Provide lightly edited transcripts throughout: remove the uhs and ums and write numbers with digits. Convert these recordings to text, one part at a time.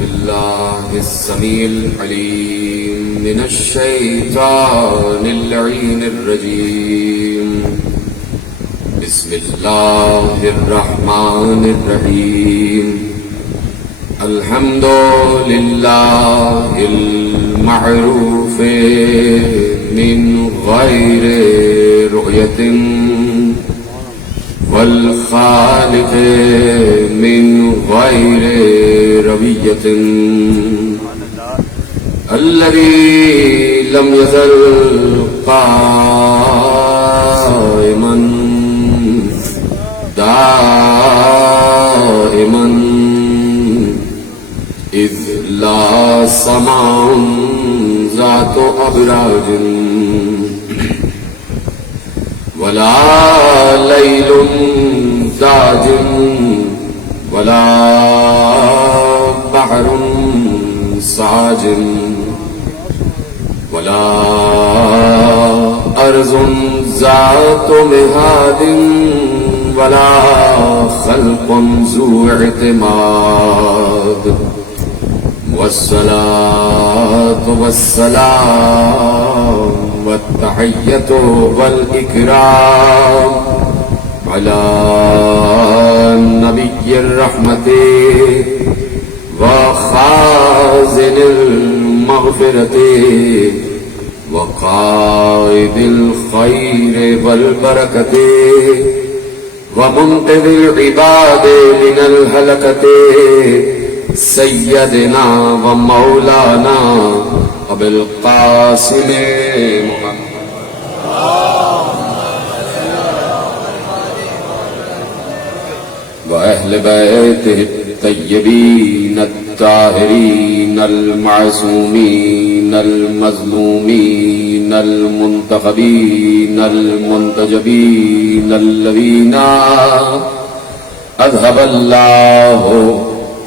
بالله السميع العليم من الشيطان اللعين الرجيم. بسم الله الرحمن الرحيم. الحمد لله المعروف من غير رؤية والخالق من غير روية الذي لم يزل قائما دائما إذ لا سماع ذات أبراج ولا ليل داج ولا بحر ساج ولا أرض ذات مهاد ولا خلق ذو اعتماد والصلاة والسلام والتحية والإكرام على نبي الرحمة وخازن المغفرة وقائد الخير والبركة ومنقذ العباد من الهلكة سيدنا ومولانا أبي القاسم محمد وأهل بيته الطيبين الطاهرين المعصومين المظلومين المنتخبين المنتجبين الذين أذهب الله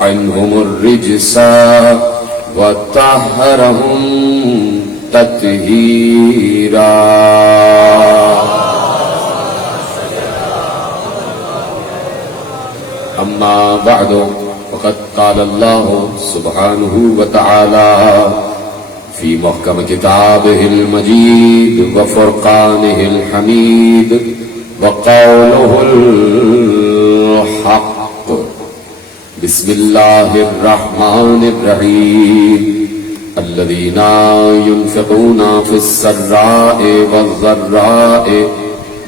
عنهم الرجس وطهرهم تطهيرا. أما بعد فقد قال الله سبحانه وتعالى في محكم كتابه المجيد وفرقانه الحميد وقوله الحق. بسم الله الرحمن الرحيم. الذين ينفقون في السراء والضراء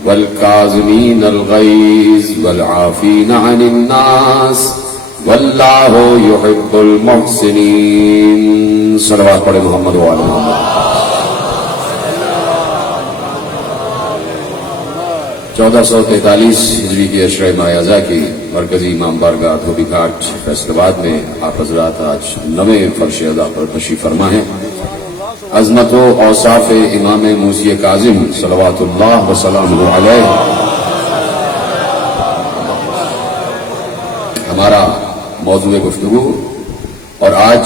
والكاظمين الغيظ والعافين عن الناس والله يحب المحسنين. صلوات پڑھے محمد وعلی محمد. 1443 ہجری کی عشرہ ماہ اعضاء کی مرکزی امام بارگاہ دھوبی گھاٹ فیصل آباد میں آپ حضرات آج 9ویں فرش ادا پر تشریف فرما ہیں. عظمت و اوصاف امام موسی کاظم صلوات اللہ وسلامہ علیہ ہمارا موضوع گفتگو، اور آج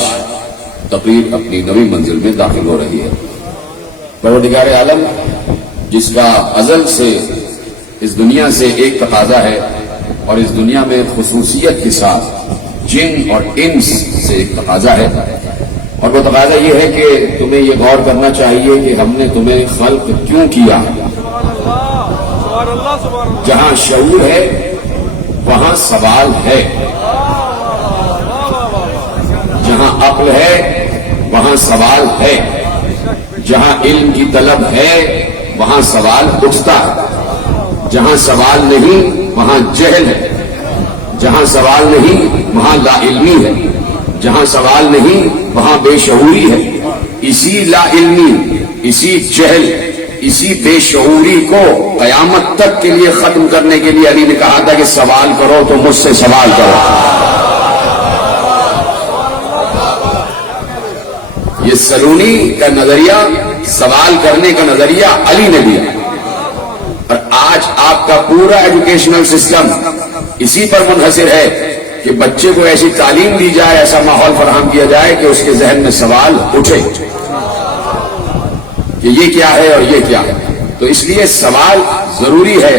تقریر اپنی نویں منزل میں داخل ہو رہی ہے. پروردگار عالم جس کا ازل سے اس دنیا سے ایک تقاضا ہے اور اس دنیا میں خصوصیت کے ساتھ جن اور انس سے ایک تقاضا ہے، اور وہ تقاضا یہ ہے کہ تمہیں یہ غور کرنا چاہیے کہ ہم نے تمہیں خلق کیوں کیا. جہاں شعور ہے وہاں سوال ہے، جہاں عقل ہے وہاں سوال ہے، جہاں علم کی طلب ہے وہاں سوال اٹھتا ہے، جہاں سوال نہیں وہاں جہل ہے، جہاں سوال نہیں وہاں لا علمی ہے، جہاں سوال نہیں وہاں بے شعوری ہے. اسی لا علمی، اسی جہل، اسی بے شعوری کو قیامت تک کے لیے ختم کرنے کے لیے علی نے کہا تھا کہ سوال کرو تو مجھ سے سوال کرو. یہ سلونی کا نظریہ، سوال کرنے کا نظریہ علی نے دیا، اور آج آپ کا پورا ایجوکیشنل سسٹم اسی پر منحصر ہے کہ بچے کو ایسی تعلیم دی جائے، ایسا ماحول فراہم کیا جائے کہ اس کے ذہن میں سوال اٹھے کہ یہ کیا ہے اور یہ کیا ہے. تو اس لیے سوال ضروری ہے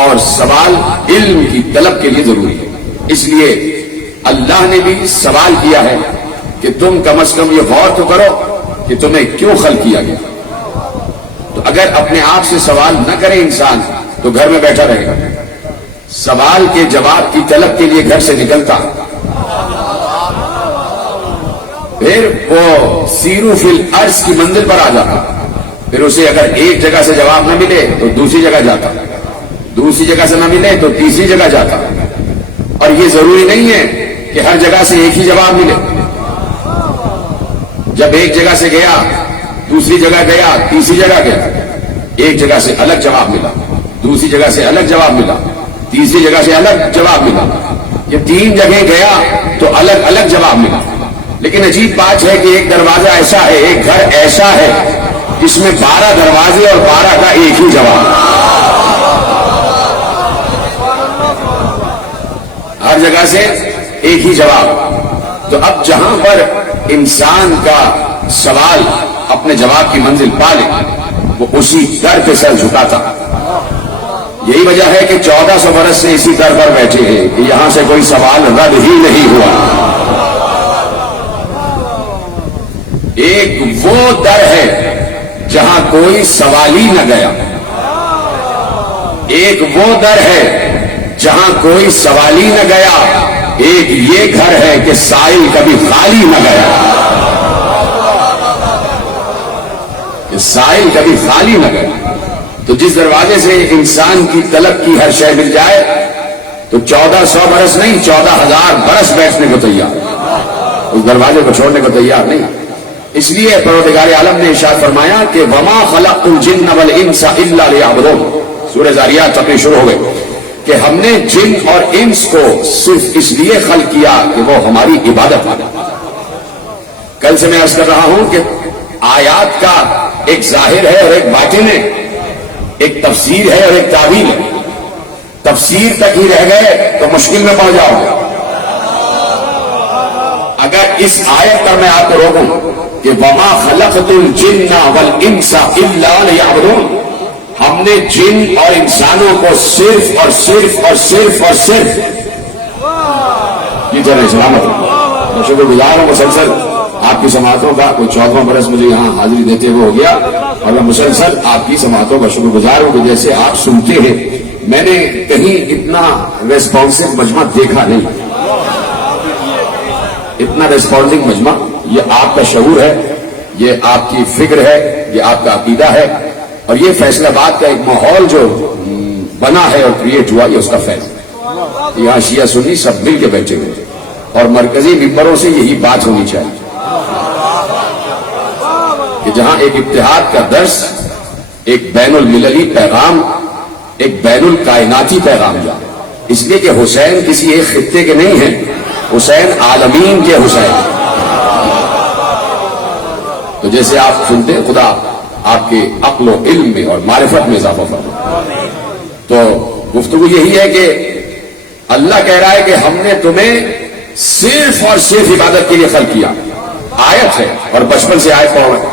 اور سوال علم کی طلب کے لیے ضروری ہے. اس لیے اللہ نے بھی سوال کیا ہے کہ تم کم از کم یہ غور تو کرو کہ تمہیں کیوں خلق کیا گیا. تو اگر اپنے آپ سے سوال نہ کرے انسان تو گھر میں بیٹھا رہے گا. سوال کے جواب کی طلب کے لیے گھر سے نکلتا, پھر وہ سیرو فی الارض کی منزل پر آ جاتا. پھر اسے اگر ایک جگہ سے جواب نہ ملے تو دوسری جگہ جاتا, دوسری جگہ سے نہ ملے تو تیسری جگہ جاتا. اور یہ ضروری نہیں ہے کہ ہر جگہ سے ایک ہی جواب ملے. جب ایک جگہ سے گیا, دوسری جگہ گیا, تیسری جگہ گیا, ایک جگہ سے الگ جواب ملا, دوسری جگہ سے الگ جواب ملا, تیسری جگہ سے الگ جواب ملا. یہ 3 جگہ گیا تو الگ الگ جواب ملا. لیکن عجیب بات ہے کہ ایک دروازہ ایسا ہے, ایک گھر ایسا ہے جس میں 12 دروازے اور 12 کا ایک ہی جواب. ہر جگہ سے ایک ہی جواب. تو اب جہاں پر انسان کا سوال اپنے جواب کی منزل پا لے وہ اسی در پہ سر جھکاتا. یہی وجہ ہے کہ 1400 برس سے اسی در پر بیٹھے ہیں کہ یہاں سے کوئی سوال رد ہی نہیں ہوا. ایک وہ در ہے جہاں کوئی سوال ہی نہ گیا, ایک وہ در ہے جہاں کوئی سوال ہی نہ گیا, ایک یہ گھر ہے کہ سائل کبھی خالی نہ گیا, کہ سائل کبھی خالی نہ گیا. تو جس دروازے سے انسان کی طلب کی ہر شے مل جائے تو 1400 برس نہیں 14,000 برس بیٹھنے کو تیار, اس دروازے کو چھوڑنے کو تیار نہیں. اس لیے پروردگار عالم نے ارشاد فرمایا کہ وما خلقت الجن والانس الا لیعبدون. سورہ ذاریات تقریر شروع ہو گئی کہ ہم نے جن اور انس کو صرف اس لیے خلق کیا کہ وہ ہماری عبادت کریں. کل سے میں عرض کر رہا ہوں کہ آیات کا ایک ظاہر ہے اور ایک باطن ہے, ایک تفسیر ہے اور ایک تعویل ہے. تفسیر تک ہی رہ گئے تو مشکل میں پڑ جاؤ گے. اگر اس آیت پر میں آپ کو روکوں کہ وما خلقت الجن والانس الا لیعبدون, ہم نے جن اور انسانوں کو صرف اور صرف اور صرف اور صرف یہ جنہیں سلامت میں شکر گزار ہوں. مسلسل آپ کی سماعتوں کا کوئی 14واں برس مجھے یہاں حاضری دیتے ہوئے ہو گیا اور میں مسلسل آپ کی سماعتوں کا شکر گزار ہوں کہ جیسے آپ سنتے ہیں میں نے کہیں اتنا ریسپانسو مجمع دیکھا نہیں. اتنا ریسپانسنگ مجمع, یہ آپ کا شعور ہے, یہ آپ کی فکر ہے, یہ آپ کا عقیدہ ہے, اور یہ فیصلہ باد کا ایک ماحول جو بنا ہے اور کریٹ ہوا یہ اس کا فیصلہ. یہاں شیعہ سنی سب مل کے بیٹھے ہوئے اور مرکزی ممبروں سے یہی بات ہونی چاہیے کہ جہاں ایک اتحاد کا درس, ایک بین المللی پیغام, ایک بین الکائناتی پیغام جا. اس لیے کہ حسین کسی ایک خطے کے نہیں ہیں, حسین عالمین کے حسین. تو جیسے آپ سنتے ہیں خدا آپ کے عقل و علم میں اور معرفت میں اضافہ فرمائے. تو گفتگو یہی ہے کہ اللہ کہہ رہا ہے کہ ہم نے تمہیں صرف اور صرف عبادت کے لیے خلق کیا. آیت ہے اور بچپن سے آیت پڑھ رہے ہیں.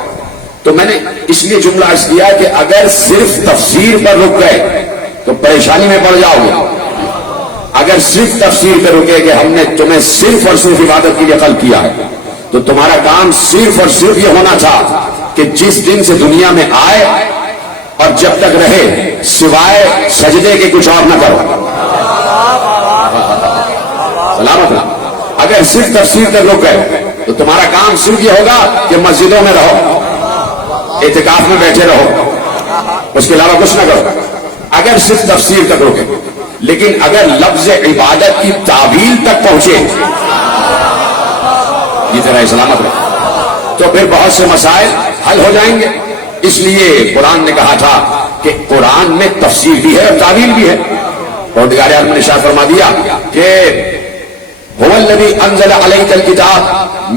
تو میں نے اس لیے جملہ عرض کیا کہ اگر صرف تفسیر پر رک گئے تو پریشانی میں پڑ جاؤ گے. اگر صرف تفسیر پہ رکے کہ ہم نے تمہیں صرف اور صرف عبادت کے لیے خلق کیا ہے تو تمہارا کام صرف اور صرف یہ ہونا تھا کہ جس دن سے دنیا میں آئے اور جب تک رہے سوائے سجدے کے کچھ اور نہ کرو. سلامت رہا. اگر صرف تفسیر تک رک گئے تو تمہارا کام صرف یہ ہوگا کہ مسجدوں میں رہو, اعتکاف میں بیٹھے رہو, اس کے علاوہ کچھ نہ کرو. اگر صرف تفسیر تک رکے, لیکن اگر لفظ عبادت کی تعویل تک پہنچے یہ طرح سلامت رہے تو پھر بہت سے مسائل حل ہو جائیں گے. اس لیے قرآن نے کہا تھا کہ قرآن میں تفسیر بھی ہے اور تعویل بھی ہے. پروردگار عالم نے ارشاد فرما دیا کہ هو الذی انزل علیک الکتاب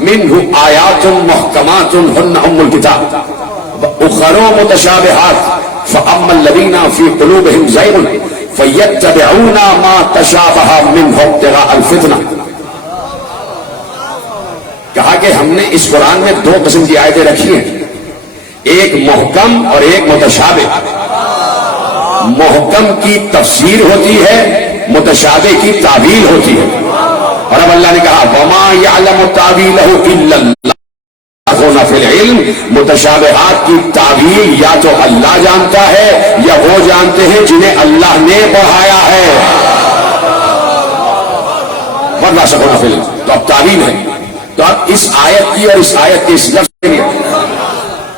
منہ آیات محکمات ہن ام الکتاب واخر متشابہات فاما الذین فی قلوبہم زیغ فیتبعون ما تشابہ منہ ابتغاء الفتنہ. کہا کہ ہم نے اس قرآن میں 2 قسم کی آیتیں رکھی ہیں, ایک محکم اور ایک متشابہ. محکم کی تفسیر ہوتی ہے, متشابہ کی تعویل ہوتی ہے. اور اب اللہ نے کہا وما یعلم تاویلہ الا اللہ فی العلم، متشابہات کی تعبیر یا تو اللہ جانتا ہے یا وہ جانتے ہیں جنہیں اللہ نے پڑھایا ہے. ورنہ سکونا فی العلم تو اب تعبیر ہے. تو اب اس آیت کی اور اس آیت کے اس لفظ کے لیے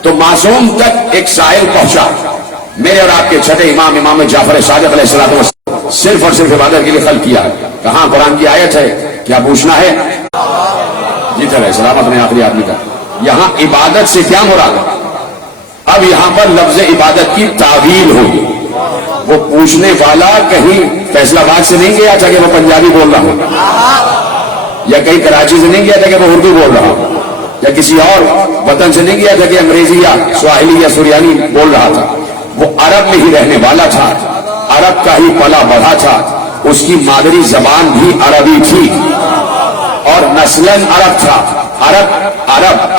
تو معصوم تک ایک سائل پہنچا. میرے اور آپ کے چھٹے امام جعفر صادق علیہ السلام صرف اور صرف عبادت کے لیے خلق کیا ہے. کہاں قرآن کی آیت ہے؟ کیا پوچھنا ہے؟ جی علیہ السلام اپنے آخری آدمی کا. یہاں عبادت سے کیا مراد ہے؟ اب یہاں پر لفظ عبادت کی تعویل ہوگی. وہ پوچھنے والا کہیں فیصلہ آباد سے نہیں گیا تھا کہ وہ پنجابی بول رہا ہو، یا کہیں کراچی سے نہیں گیا تھا کہ وہ اردو بول رہا ہو، یا کسی اور وطن سے نہیں گیا تھا کہ انگریزی یا سواحلی یا سریانی بول رہا تھا. وہ عرب میں ہی رہنے والا تھا، عرب کا ہی پلا بڑھا تھا. اس کی مادری زبان بھی عربی تھی اور نسلاً عرب تھا.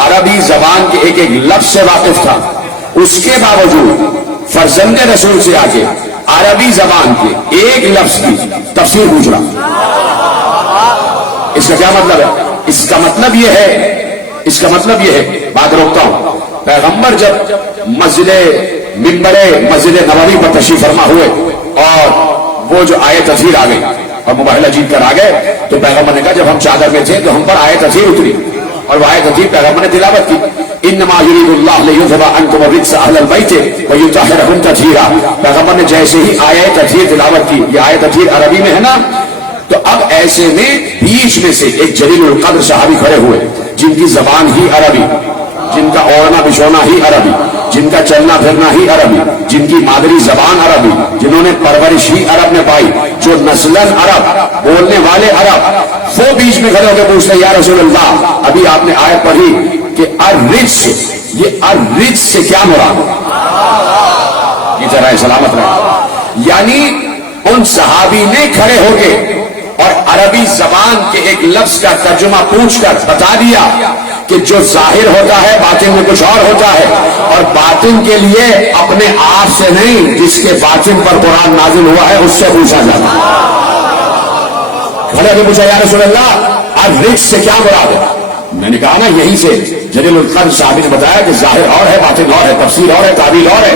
عربی زبان کے ایک ایک لفظ سے واقف تھا. اس کے باوجود فرزند رسول سے آگے عربی زبان کے ایک لفظ کی تفسیر پوچھ رہا. اس کا کیا مطلب ہے؟ اس کا مطلب یہ ہے بات روکتا ہوں. پیغمبر جب مسجد نبوی پر تشریف فرما ہوئے اور وہ جو آیت تطہیر آ گئی اور مباہلہ جیت کر آ گئے تو پیغمبر نے کہا جب ہم چادر میں تھے تو ہم پر آیت تطہیر اتری اور وہ آیت تطہیر پیغمبر نے تلاوت کی. انما یرید اللہ لیذھب عنکم الرجس اہل البیت ویطہرکم تطہیرا. پیغمبر نے جیسے ہی آیت تطہیر تلاوت کی، یہ آیت تطہیر عربی میں ہے نا، تو اب ایسے میں بیچ میں سے ایک جلیل القدر صحابی کھڑے ہوئے جن کی زبان ہی عربی، جن کا اوڑھنا بچھونا ہی عربی، جن کا چلنا پھرنا ہی عربی، جن کی مادری زبان عربی، جنہوں نے پرورش ہی عرب میں پائی، جو نسلاً عرب، بولنے والے عرب. وہ بیچ میں کھڑے ہو کے پوچھتے یا رسول اللہ ابھی آپ نے آیت پڑھی کہ الرجس، یہ الرجس سے کیا مراد ہے؟ یہ ذرا سلامت رہے. یعنی ان صحابی نے کھڑے ہو کے اور عربی زبان کے ایک لفظ کا ترجمہ پوچھ کر بتا دیا کہ جو ظاہر ہوتا ہے باطن میں کچھ اور ہوتا ہے، اور باطن کے لیے اپنے آپ سے نہیں، جس کے باطن پر قرآن نازل ہوا ہے اس سے پوچھا جاتا ہے. کھڑے ہو کے پوچھا یا رسول اللہ الرجس سے کیا مراد ہے؟ میں نے کہا نا یہی سے جلیل القدر صحابی نے بتایا کہ ظاہر اور ہے، باطن اور ہے، تفسیر اور ہے، تعبیر اور ہے.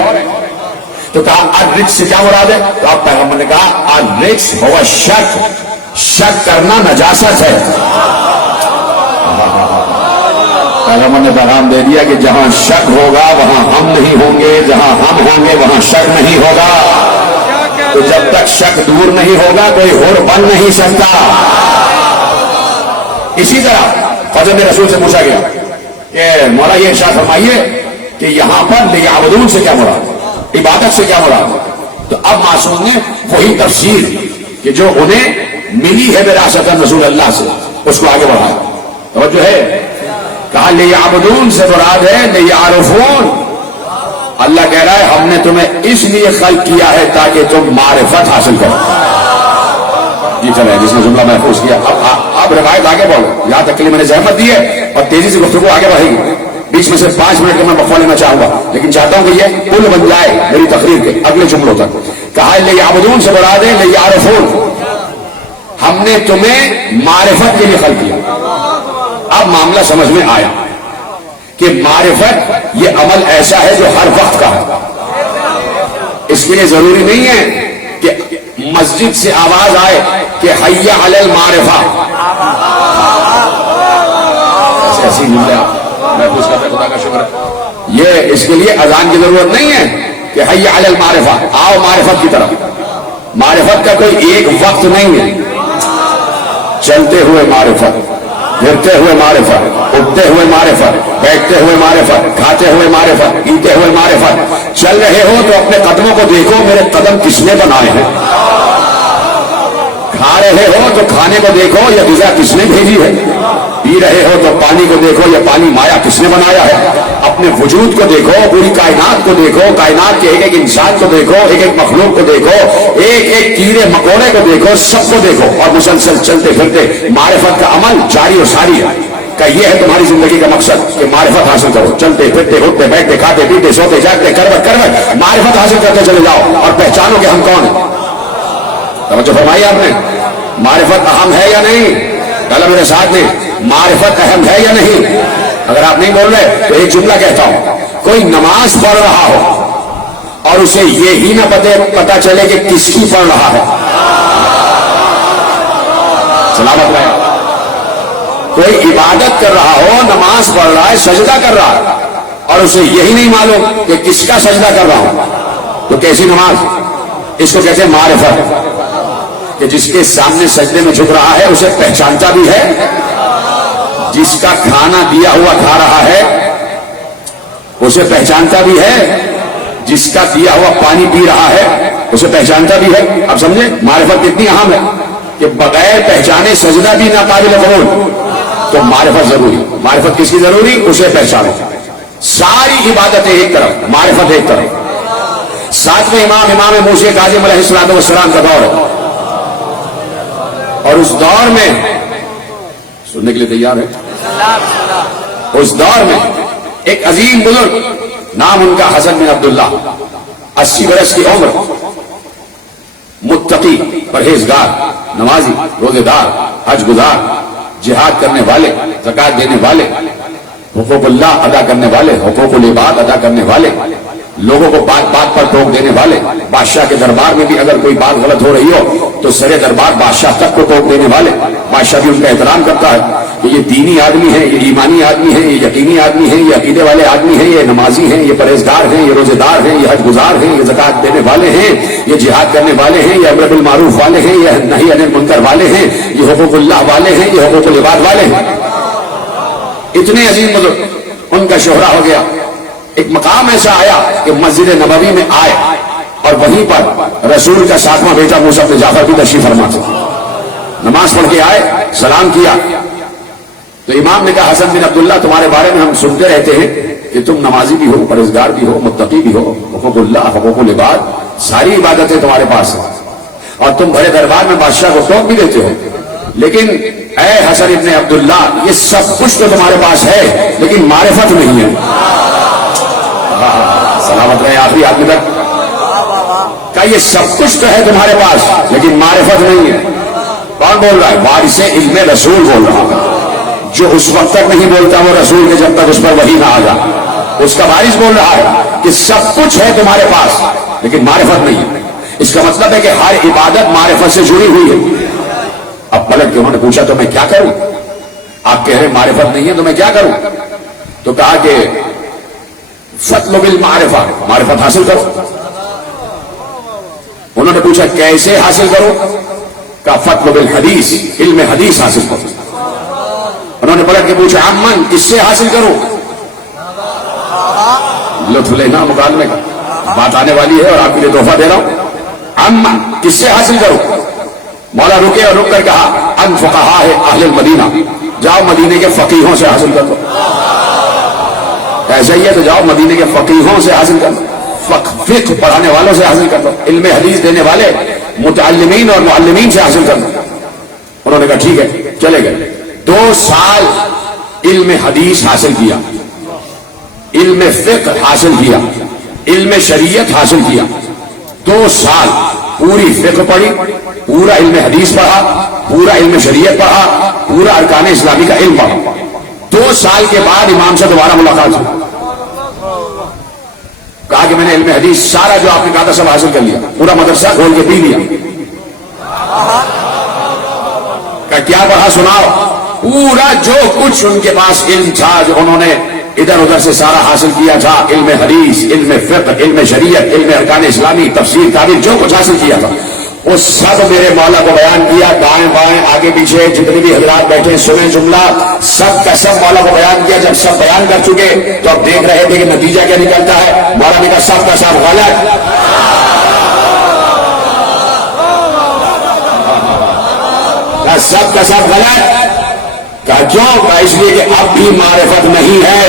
تو کہا الرجس سے کیا مراد ہے؟ تو آپ پیغمبر نے کہا الرجس ہوا شک، شک کرنا نجاست ہے. پیغمبر نے پیغام دے دیا کہ جہاں شک ہوگا وہاں ہم نہیں ہوں گے، جہاں ہم ہوں گے وہاں شک نہیں ہوگا. تو جب تک شک دور نہیں ہوگا کوئی حر بن نہیں سکتا. اسی طرح فرزند رسول سے پوچھا گیا کہ مولا یہ ارشاد فرمائیے کہ یہاں پر لیعبدون سے کیا مراد ہے، عبادت سے کیا مراد ہے؟ تو اب معصوم نے وہی تفسیر کہ جو انہیں ملی ہے وراثت رسول اللہ سے اس کو آگے بڑھایا. توجہ ہے، کہا لیعبدون سے مراد ہے لیعرفون. اللہ کہہ رہا ہے ہم نے تمہیں اس لیے خلق کیا ہے تاکہ تم معرفت حاصل کرو. یہ چلے جس نے جملہ محفوظ کیا. اب روایت آگے بولو، یہاں تک کے لیے میں نے زحمت دی ہے اور تیزی سے گفتگو آگے بڑھے گی. بیچ میں سے 5 منٹ کا میں وقفہ لینا چاہوں گا، لیکن چاہتا ہوں کہ یہ پل بن جائے میری تقریر کے اگلے جملوں تک. کہا لیعبدون سے مراد ہے لیعرفون، ہم نے تمہیں معرفت کے لیے خلق کیا. اب معاملہ سمجھ میں آیا کہ معرفت یہ عمل ایسا ہے جو ہر وقت کا ہے. اس کے لیے ضروری نہیں ہے کہ مسجد سے آواز آئے کہ حی علی المعرفہ. ایسی جملے محفوظ کرتے خدا کا شکر ہے. یہ اس کے لیے اذان کی ضرورت نہیں ہے کہ حی علی المعرفہ، آؤ معرفت کی طرف. معرفت کا کوئی ایک وقت نہیں ہے. چلتے ہوئے معرفت، پھرتے ہوئے معرفت، اٹھتے ہوئے معرفت، بیٹھتے ہوئے معرفت، کھاتے ہوئے معرفت، پیتے ہوئے معرفت. چل رہے ہو تو اپنے قدموں کو دیکھو میرے قدم کس نے بنائے ہیں. کھا رہے ہو تو کھانے کو دیکھو یہ غذا کس نے بھیجی ہے. پی رہے ہو تو پانی کو دیکھو یہ پانی مایا کس نے بنایا ہے. اپنے وجود کو دیکھو، پوری کائنات کو دیکھو، کائنات کے ایک ایک انسان کو دیکھو، ایک ایک مخلوق کو دیکھو، ایک ایک کیڑے مکوڑے کو دیکھو، سب کو دیکھو اور مسلسل چلتے پھرتے معرفت کا عمل جاری و ساری ہے. کہ یہ ہے تمہاری زندگی کا مقصد کہ معرفت حاصل کرو. چلتے پھرتے اٹھتے بیٹھتے کھاتے پیتے سوتے جاگتے کروٹ کروٹ معرفت حاصل کرتے چلے جاؤ اور پہچانو کہ ہم کون ہیں. توجہ فرمائی آپ نے. معرفت اہم ہے یا نہیں؟ کہا میرے ساتھ میں معرفت اہم ہے یا نہیں؟ اگر آپ نہیں بول رہے تو ایک جملہ کہتا ہوں، کوئی نماز پڑھ رہا ہو اور اسے یہی نہ پتا چلے کہ کس کی پڑھ رہا ہے، سلامت رہے۔ کوئی عبادت کر رہا ہو، نماز پڑھ رہا ہے، سجدہ کر رہا ہے، اور اسے یہی نہیں معلوم کہ کس کا سجدہ کر رہا ہوں، تو کیسی نماز؟ اس کو کہتے ہیں معرفت، کہ جس کے سامنے سجدے میں جھک رہا ہے اسے پہچانتا بھی ہے، جس کا کھانا دیا ہوا کھا رہا ہے اسے پہچانتا بھی ہے، جس کا دیا ہوا پانی پی رہا ہے اسے پہچانتا بھی ہے۔ اب سمجھے معرفت کتنی اہم ہے کہ بغیر پہچانے سجدہ بھی ناقابل قبول، تو معرفت ضروری۔ معرفت کس کی ضروری؟ اسے پہچانو۔ ساری عبادتیں ایک طرف، معرفت ایک طرف۔ ساتویں امام موسی کاظم علیہ السلام کا دور ہے، اور اس دور میں سننے کے لیے تیار ہے؟ اس دور میں ایک عظیم بزرگ، نام ان کا حسن بن عبداللہ، 80 برس کی عمر، متقی، پرہیزگار، نمازی، روزے دار، حج گزار، جہاد کرنے والے، زکات دینے والے، حقوق اللہ ادا کرنے والے، حقوق العباد ادا کرنے والے، لوگوں کو بات بات پر ٹوک دینے والے، بادشاہ کے دربار میں بھی اگر کوئی بات غلط ہو رہی ہو تو سرے دربار بادشاہ تک کو ٹوک دینے والے، بادشاہ بھی ان کا احترام کرتا ہے کہ یہ دینی آدمی ہے، یہ ایمانی آدمی ہے، یہ یقینی آدمی ہے، یہ عقیدے والے آدمی ہیں، یہ نمازی ہیں، یہ پرہیزگار ہیں، یہ روزے دار ہیں، یہ حج گزار ہیں، یہ زکات دینے والے ہیں، یہ جہاد کرنے والے ہیں، یہ امر بالمعروف والے ہیں، یہ نہی عن المنکر والے ہیں، یہ حقوق اللہ والے ہیں، یہ حقوق العباد والے ہیں۔ اتنے عظیم بزرگ، ان کا شہرہ ہو گیا۔ ایک مقام ایسا آیا کہ مسجد نبوی میں آئے اور وہیں پر رسول کا 7واں بیٹا موسیٰ بن جعفر بھی تشریف فرما تھے، نماز پڑھ کے آئے، سلام کیا تو امام نے کہا حسن بن عبداللہ تمہارے بارے میں ہم سنتے رہتے ہیں کہ تم نمازی بھی ہو، پرہیزگار بھی ہو، متقی بھی ہو، حقوق اللہ، حقوق العباد، ساری عبادتیں تمہارے پاس ہیں، اور تم بڑے دربار میں بادشاہ کو ٹوک بھی دیتے ہو، لیکن اے حسن ابن عبداللہ یہ سب کچھ تو تمہارے پاس ہے لیکن معرفت نہیں ہے۔ سلامت رہے آخری آدمی تک کہ یہ سب کچھ تو ہے تمہارے پاس لیکن معرفت نہیں ہے۔ کون بول رہا ہے؟ وارث علم رسول بول رہا ہے، جو اس وقت تک نہیں بولتا وہ رسول کے جب تک اس پر وحی نہ آ جائے، اس کا وارث بول رہا ہے کہ سب کچھ ہے تمہارے پاس لیکن معرفت نہیں ہے۔ اس کا مطلب ہے کہ ہر عبادت معرفت سے جڑی ہوئی ہے۔ اب پلٹ کے انہوں نے پوچھا تو میں کیا کروں؟ آپ کہہ رہے معرفت نہیں ہے تو میں کیا کروں؟ تو کہا کہ فَاطْلُبِ الْمَعْرِفَةَ، معرفت حاصل کرو۔ انہوں نے پوچھا کیسے حاصل کرو؟ کہا فَاطْلُبِ الْحَدِيث، علم حدیث حاصل کرو۔ انہوں نے پلٹ کے پوچھا عمن، کس سے حاصل کرو؟ لطف لینا مکالمے کا، بات آنے والی ہے اور آپ کے لیے تحفہ دے رہا ہوں۔ عمن، کس سے حاصل کرو؟ مولا رکے اور رک کر کہا ان فقہاء اہل المدینہ، جاؤ مدینے کے فقیہوں سے حاصل کر لو۔ ایسا ہی ہے تو جاؤ مدینے کے فقیہوں سے حاصل کر لو، فقہ پڑھانے والوں سے حاصل کر لو، علم حدیث دینے والے متعلمین اور معلمین سے حاصل کر لو۔ انہوں نے کہا ٹھیک ہے، چلے گئے۔ 2 سال علم حدیث حاصل کیا، علم فقہ حاصل کیا، علم شریعت حاصل کیا۔ 2 سال پوری فقہ پڑھی، پورا علم حدیث پڑھا، پورا علم شریعت پڑھا، پورا ارکان اسلامی کا علم پڑھا۔ 2 سال کے بعد امام سے دوبارہ ملاقات ہوئی، کہا کہ میں نے علم حدیث سارا جو آپ نے کہا تھا سب حاصل کر لیا، پورا مدرسہ کھول کے پی لیا۔ کہا کیا پڑھا سناؤ؟ پورا جو کچھ ان کے پاس علم تھا، جو انہوں نے ادھر ادھر سے سارا حاصل کیا تھا، علم حدیث، علم فقہ، علم شریعت، علم ارکان اسلامی، تفسیر، تعبیر، جو کچھ حاصل کیا تھا وہ سب میرے مولا کو بیان کیا، دائیں بائیں آگے پیچھے جتنے بھی حضرات بیٹھے سنے جملہ سب کا سب مولا کو بیان کیا۔ جب سب بیان کر چکے تو اب دیکھ رہے تھے کہ نتیجہ کیا نکلتا ہے۔ مولا نے کہا سب کا سب غلط، سب کا سب غلط۔ کہا کیوں؟ کہا اس لیے کہ اب بھی معرفت نہیں ہے۔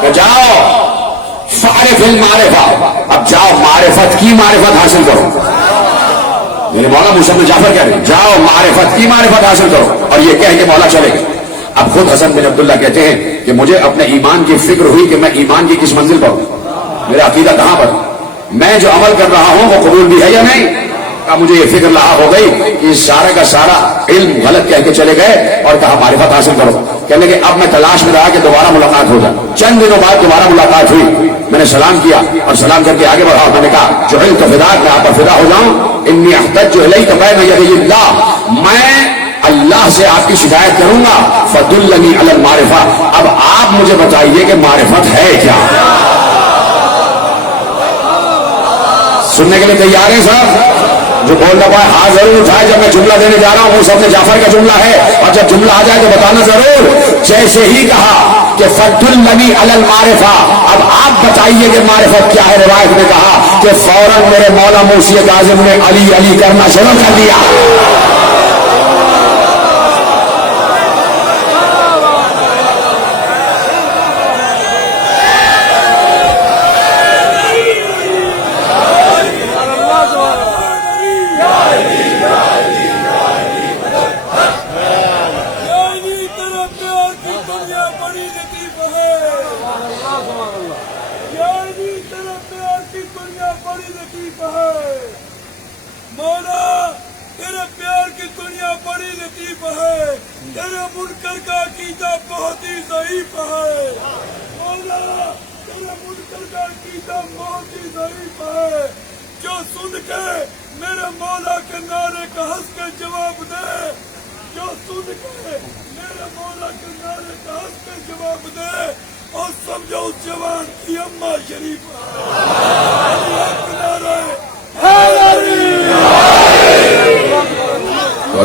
کہ جاؤ فعرف المعرفہ، اب جاؤ معرفت کی معرفت حاصل کرو۔ میرے مولا موسیٰ بن جعفر کہہ رہے ہیں جاؤ معرفت کی معرفت حاصل کرو، اور یہ کہہ کے مولا چلے گئے۔ اب خود حسن بن عبداللہ کہتے ہیں کہ مجھے اپنے ایمان کی فکر ہوئی کہ میں ایمان کی کس منزل پر ہوں، میرا عقیدہ کہاں پر، میں جو عمل کر رہا ہوں وہ قبول بھی ہے یا نہیں۔ کا مجھے یہ فکر لاحق ہو گئی کہ سارا کا سارا علم غلط کہہ کے چلے گئے اور کہا معرفت حاصل کرو. کہنے کہ اب میں تلاش میں رہا کہ دوبارہ ملاقات ہو جائے. چند دنوں بعد دوبارہ ملاقات ہوئی. میں نے سلام کیا اور سلام کر کے آگے بڑھا. میں نے کہا جو علم کا فدا میں آپ پر فدا ہو جاؤں. انی احتج الیک بین یدی اللہ, میں اللہ سے آپ کی شکایت کروں گا. فدلنی علی المعرفہ, اب آپ مجھے بتائیے کہ معرفت ہے کیا. سننے کے لیے تیار ہیں صاحب؟ جو بول رہا ہے ہاں ضرور اٹھائے. جب میں جملہ دینے جا رہا ہوں وہ سب نے جعفر کا جملہ ہے, اور جب جملہ آ جائے تو بتانا ضرور. جیسے ہی کہا کہ فدلنی علی المعرفہ, اب آپ بتائیے کہ معرفت کیا ہے. روایت نے کہا کہ فوراً میرے مولا موسی کاظم نے علی علی کرنا شروع کر دیا.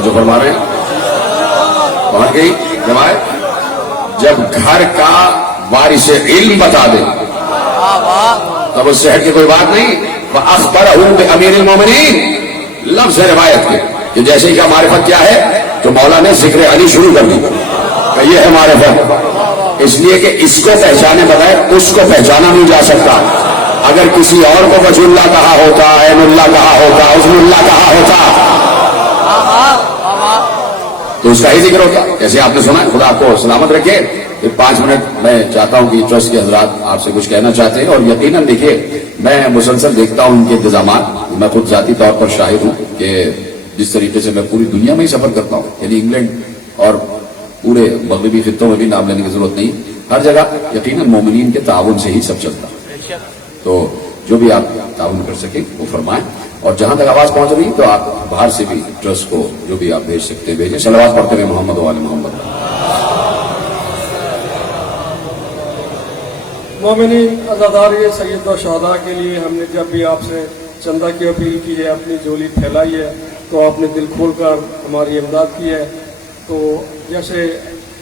جو فرما رہے ہیں پہنچ گئی روایت. جب گھر کا وارث علم بتا دے تب اس صحت کی کوئی بات نہیں. وَأَخْبَرَهُ بِأَمِيرِ الْمُؤْمِنِينَ, لفظ ہے روایت کے کہ جیسے ہی کہ معرفت کیا ہے تو مولا نے ذکر علی شروع کر دی کہ یہ ہے معرفت. اس لیے کہ اس کو پہچانے بغیر اس کو پہچانا نہیں جا سکتا. اگر کسی اور کو وجہ اللہ کہا ہوتا, عین اللہ کہا ہوتا, عظم اللہ کہا ہوتا تو اس کا ہی ذکر ہوتا. جیسے آپ نے سنا, خدا آپ کو سلامت رکھے. 5 منٹ میں چاہتا ہوں کہ ٹرسٹ کے حضرات آپ سے کچھ کہنا چاہتے ہیں. اور یقیناً دیکھیے میں مسلسل دیکھتا ہوں ان کے انتظامات. میں خود ذاتی طور پر شاہد ہوں کہ جس طریقے سے میں پوری دنیا میں ہی سفر کرتا ہوں, یعنی انگلینڈ اور پورے مغربی خطوں میں بھی نام لینے کی ضرورت نہیں, ہر جگہ یقیناً مومنین کے تعاون سے ہی سب چلتا. تو جو بھی آپ تعاون کر سکیں وہ فرمائیں. اور جہاں تک آواز پہنچ رہی تو آپ باہر سے بھی ٹرسٹ کو جو بھی آپ بھیج سکتے ہیں بھیجیں. صلوات پڑھتے ہوئے محمد و آل محمد. مومنین عزاداری سید و شہداء کے لیے ہم نے جب بھی آپ سے چندہ کی اپیل کی ہے, اپنی جولی پھیلائی ہے, تو آپ نے دل کھول کر ہماری امداد کی ہے. تو جیسے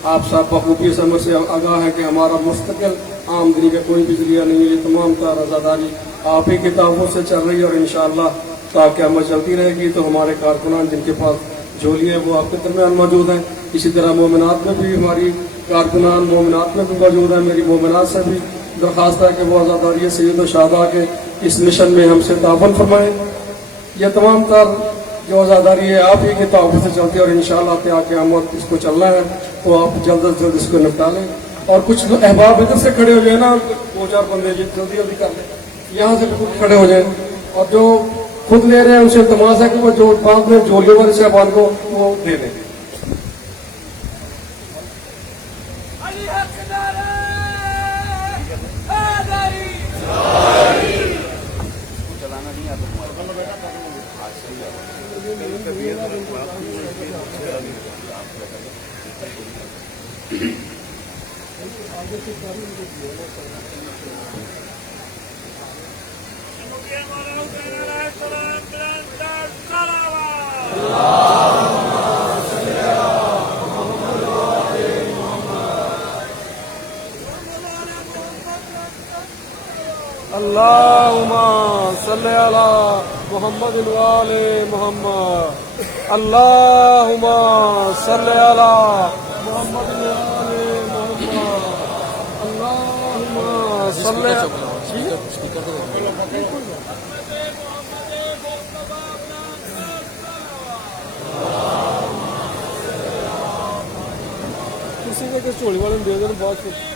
آپ صاحب بخوبی سمجھ سے آگاہ ہے کہ ہمارا مستقل آمدنی کا کوئی بھی ذریعہ نہیں ہے. یہ تمام تر عزاداری آپ ہی کتابوں سے چل رہی ہے, اور انشاءاللہ تاکہ عمل چلتی رہے گی. تو ہمارے کارکنان جن کے پاس جولی ہے وہ آپ کے درمیان موجود ہیں. اسی طرح مومنات میں بھی ہماری کارکنان مومنات میں بھی موجود ہیں. میری مومنات سے بھی درخواست ہے کہ وہ عزاداری سید و شہداء کے اس مشن میں ہم سے تعاون فرمائیں. یہ تمام تر جو عزاداری ہے آپ ہی کے تعاون سے چلتی ہے, اور انشاءاللہ تا قیامت اس کو چلنا ہے. تو آپ جلد از جلد اس کو نپٹا لیں. اور کچھ احباب ادھر سے کھڑے ہو جائیں نا, 2-4 بندے جلدی جلدی کر لیں, یہاں سے بالکل کھڑے ہو جائیں. اور جو خود لے رہے ہیں ان سے التماس ہے کہ وہ جو بعد میں جولیوں والے صاحبان کو وہ دے دیں. اللہم صلی علی محمد وآل محمد. اللہم صلی علی محمد وآل محمد. اللہم صلی کسی نے کہ چوڑی والے دے دیں بہت کچھ.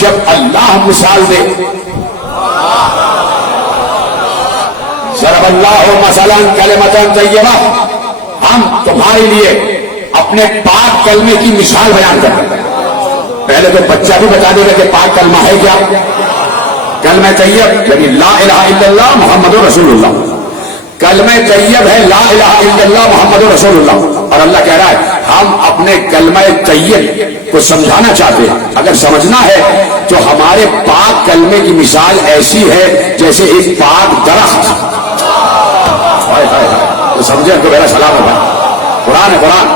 جب اللہ مثال دے، ضرب اللہ مثلا کلمۃ طیبہ، ہم تمہارے لیے اپنے پاک کلمے کی مثال بیان کرتے ہیں۔ پہلے تو بچہ بھی بتا دے گا کہ پاک کلمہ ہے کیا؟ کلمہ طیب یعنی لا الہ الا اللہ محمد رسول اللہ۔ کلمہ طیب ہے لا الہ الا اللہ محمد رسول اللہ، اور اللہ کہہ رہا ہے ہم اپنے کلمہ طیب کو سمجھانا چاہتے ہیں۔ اگر سمجھنا ہے تو ہمارے پاک کلمے کی مثال ایسی ہے جیسے ایک پاک درخت۔ تو سمجھے تو میرا سلام ہوگا، قرآن ہے قرآن۔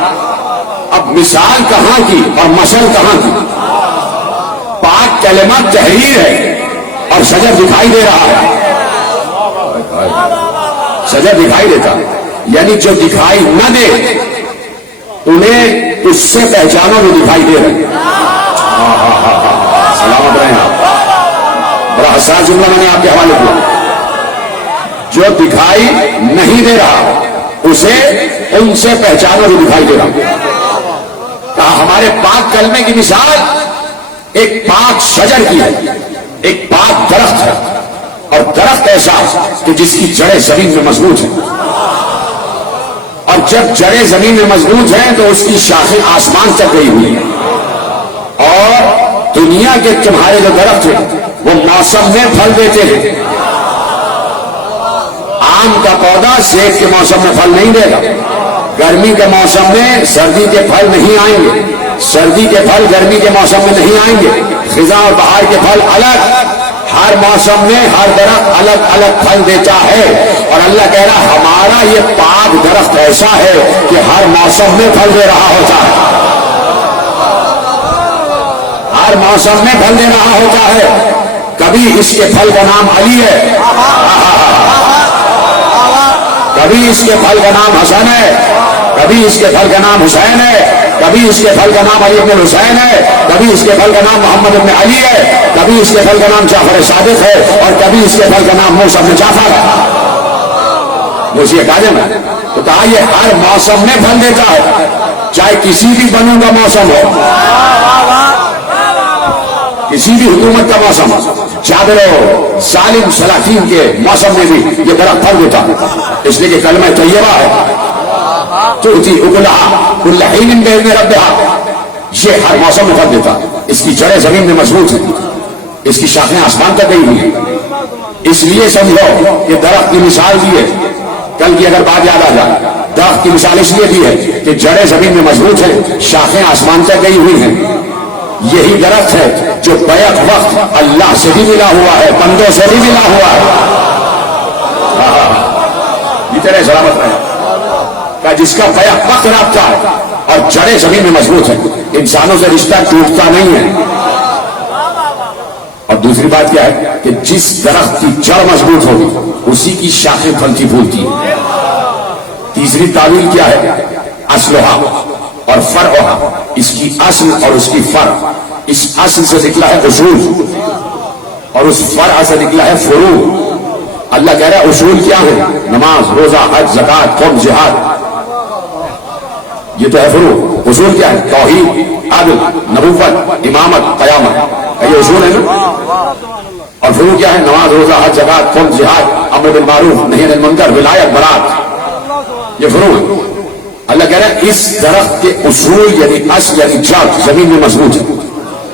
اب مثال کہاں کی اور مثل کہاں کی؟ پاک کلمہ تحریر ہے اور شجر دکھائی دے رہا ہے، شجر دکھائی دیتا، یعنی جو دکھائی نہ دے انہیں اس سے پہچانو جو دکھائی دے رہے۔ سلامت رہے آپ، بڑا حساس جملہ میں نے آپ کے حوالے کیا۔ جو دکھائی نہیں دے رہا اسے ان سے پہچانو جو دکھائی دے رہا۔ کہا ہمارے پاک کلمے کی مثال ایک پاک شجر کی ہے، ایک پاک درخت ہے، اور درخت ایسا کہ جس کی جڑیں زمین میں مضبوط ہیں، اور جب جڑیں زمین میں مضبوط ہیں تو اس کی شاخیں آسمان تک گئی ہوئی ہیں، اور دنیا کے تمہارے جو درخت ہیں وہ موسم میں پھل دیتے ہیں۔ آم کا پودا سیب کے موسم میں پھل نہیں دے گا، گرمی کے موسم میں سردی کے پھل نہیں آئیں گے، سردی کے پھل گرمی کے موسم میں نہیں آئیں گے، خزاں اور بہار کے پھل الگ، ہر موسم میں ہر درخت الگ الگ پھل دیتا ہے۔ اور اللہ کہہ رہا ہمارا یہ پاک درخت ایسا ہے کہ ہر موسم میں پھل دے رہا ہوتا ہے، ہر موسم میں پھل دے رہا ہوتا ہے۔ کبھی اس کے پھل کا نام علی ہے، کبھی اس کے پھل کا نام حسن ہے، کبھی اس کے پھل کا نام حسین ہے، کبھی اس کے پھل کا نام علی بن حسین ہے، کبھی اس کے پھل کا نام محمد بن علی ہے، کبھی اس کے پھل کا نام جعفر صادق ہے، اور کبھی اس کے پھل کا نام موسیٰ بن جعفر ہے، موسیٰ کاظم ہے۔ تو کہا یہ ہر موسم میں پھل دیتا ہے، چاہے کسی بھی بنوں کا موسم ہو، کسی بھی حکومت کا موسم ہو، جابر و ظالم سلاطین کے موسم میں بھی یہ درخت پھل دیتا ہے، اس لیے کہ کلمہ طیبہ ہے۔ تؤتی اکلہا کل حین بإذن ربہا، یہ ہر موسم میں پھل دیتا، اس کی جڑیں زمین میں مضبوط ہیں، اس کی شاخیں آسمان تک گئی ہوئی ہیں۔ اس لیے سمجھو کہ درخت کی مثال دی ہے، کل کی اگر بات یاد آ جائے، درخت کی مثال اس لیے دی ہے کہ جڑیں زمین میں مضبوط ہیں، شاخیں آسمان تک گئی ہوئی ہیں۔ یہی درخت ہے جو بیک وقت اللہ سے بھی ملا ہوا ہے، بندوں سے بھی ملا ہوا ہے۔ اتنے سلامت رہے کہ جس کا بیک وقت رابطہ ہے اور جڑیں زمین میں مضبوط ہے، انسانوں سے رشتہ ٹوٹتا نہیں ہے۔ اور دوسری بات کیا ہے کہ جس درخت کی جڑ مضبوط ہوگی اسی کی شاخیں پھلتی پھولتی ہیں۔ تیسری تعویل کیا ہے؟ اصلھا اور فرعھا، اس کی اصل اور اس کی فرع۔ اس اصل سے نکلا ہے اصول اور اس فرع سے نکلا ہے فروع۔ اللہ کہہ رہا ہے اصول کیا ہے؟ نماز، روزہ، حج، زکات، قوم، جہاد، یہ تو ہے فروع۔ اصول کیا ہے؟ توحید، عدل، نبوت، امامت، قیامت، یہ اصول ہے نا۔ اور فروع کیا ہے؟ نماز، روزہ، حج، زکات، قوم، جہاد، امر بالمعروف، نہی عن المنکر، ولایت، برات، یہ فروع ہے۔ اللہ کہہ رہا ہے اس درخت کے اصول یعنی اصل یعنی جڑ زمین میں مضبوط ہے،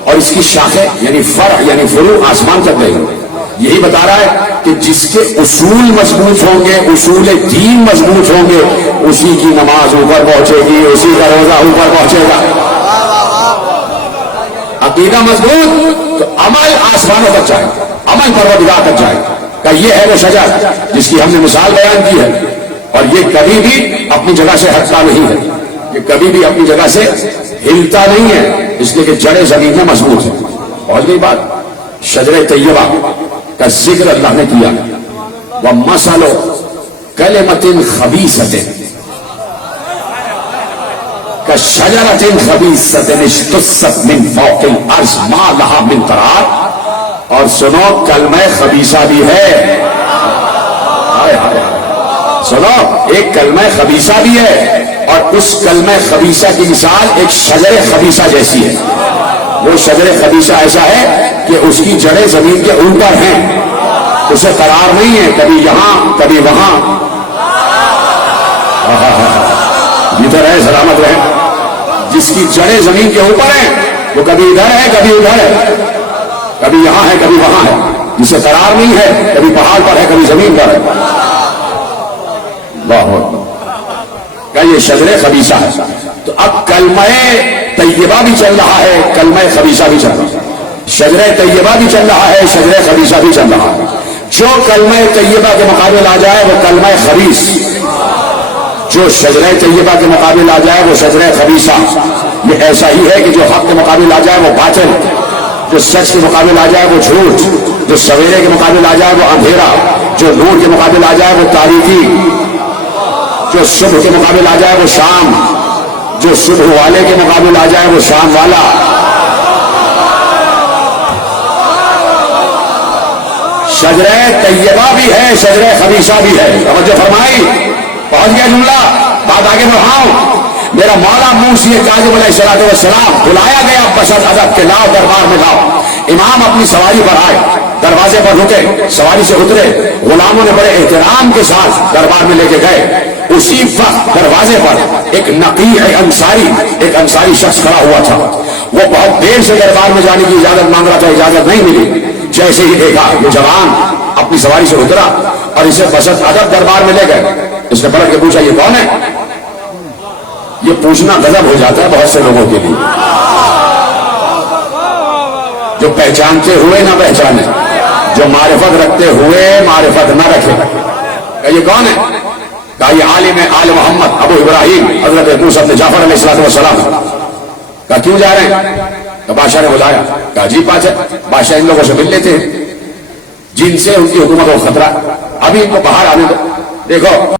اور اس کی شاخیں یعنی فرع یعنی فروع آسمان تک گئی ہیں۔ یہی بتا رہا ہے کہ جس کے اصول مضبوط ہوں گے، اصول دین مضبوط ہوں گے، اسی کی نماز اوپر پہنچے گی، اسی کا روزہ اوپر پہنچے گا۔ عقیدہ مضبوط تو عمل آسمانوں تک جائے، عمل پروردگار تک جائے کہ یہ ہے وہ شجر جس کی ہم نے مثال بیان کی ہے، اور یہ کبھی بھی اپنی جگہ سے ہٹتا نہیں ہے، یہ کبھی بھی اپنی جگہ سے ہلتا نہیں ہے، اس لیے کہ جڑیں زمین میں مضبوط ہیں۔ پہنچ گئی بات؟ شجر طیبہ کا ذکر اللہ نے کیا، وَمَثَلُ كَلِمَةٍ خَبِيثَةٍ كَشَجَرَةٍ خَبِيثَةٍ اجْتُثَّتْ مِنْ فَوْقِ الْأَرْضِ مَا لَهَا مِنْ قَرَارٍ۔ اور سنو کلمہ خبیثہ بھی ہے، سنو ایک کلمہ خبیثہ بھی ہے، اور اس کلمہ خبیثہ کی مثال ایک شجر خبیثہ جیسی ہے۔ وہ شجر خبیثہ ایسا ہے کہ اس کی جڑیں زمین کے اوپر ہیں، اسے قرار نہیں ہے، کبھی یہاں کبھی وہاں، ادھر ہے سلامت رہے۔ جس کی جڑیں زمین کے اوپر ہیں وہ کبھی ادھر ہے کبھی ادھر ہے، کبھی یہاں ہے کبھی وہاں ہے، جسے قرار نہیں ہے، کبھی پہاڑ پر ہے کبھی زمین پر ہے۔ بہت کہ یہ شجر خبیثہ ہے۔ تو اب کلمہ طیبہ بھی چل رہا ہے، کلمہ خبیثہ بھی چل رہا ہے، شجر طیبہ بھی چل رہا ہے، شجر خبیثہ بھی چل رہا ہے۔ جو کلمہ طیبہ کے مقابل آ جائے وہ کلمہ خبیث، جو شجر طیبہ کے مقابل آ جائے وہ شجر خبیثہ۔ یہ ایسا ہی ہے کہ جو حق کے مقابل آ جائے وہ باطل، جو سچ کے مقابل آ جائے وہ جھوٹ، جو سویرے کے مقابل آ جائے وہ اندھیرا، جو نور کے مقابل آ جائے وہ تاریکی، جو صبح کے مقابل آ جائے وہ شام، جو صبح والے کے مقابل آ جائے وہ شام والا۔ شجر طیبہ بھی ہے، شجر خبیثہ بھی ہے۔ توجہ فرمائی، پہنچ گیا جملہ، بات آگے بڑھاؤں۔ میرا مولا موسی کاظم علیہ السلام بلایا گیا بسط ادب کے، لاؤ دربار میں لاؤ۔ امام اپنی سواری پر آئے، دروازے پر رکے، سواری سے اترے، غلاموں نے بڑے احترام کے ساتھ دربار میں لے کے گئے۔ اسی وقت دروازے پر ایک نقیع ایک انصاری شخص کھڑا ہوا تھا۔ وہ بہت دیر سے دربار میں جانے کی اجازت مانگ رہا تھا، اجازت نہیں ملی۔ جیسے ہی دیکھا یہ جوان اپنی سواری سے اترا اور اسے بسط ادب دربار میں لے گئے۔ اس نے پلٹ کے پوچھا یہ کون ہے؟ یہ پوچھنا غضب ہو جاتا ہے بہت سے لوگوں کے لیے، جو پہچانتے ہوئے نہ پہچانے، جو معرفت رکھتے ہوئے معرفت نہ رکھے۔ کہ یہ کون ہے؟ کہا یہ عالم آل محمد ابو ابراہیم حضرت موسیٰ بن جعفر علیہ السلام۔ کہا کیوں جا رہے ہیں؟ تو بادشاہ نے بلایا۔ کہا عجیب بات ہے، بادشاہ ان لوگوں سے مل لیتے ہیں جن سے ان کی حکومت کو خطرہ، ابھی ان کو باہر آنے دو۔ دیکھو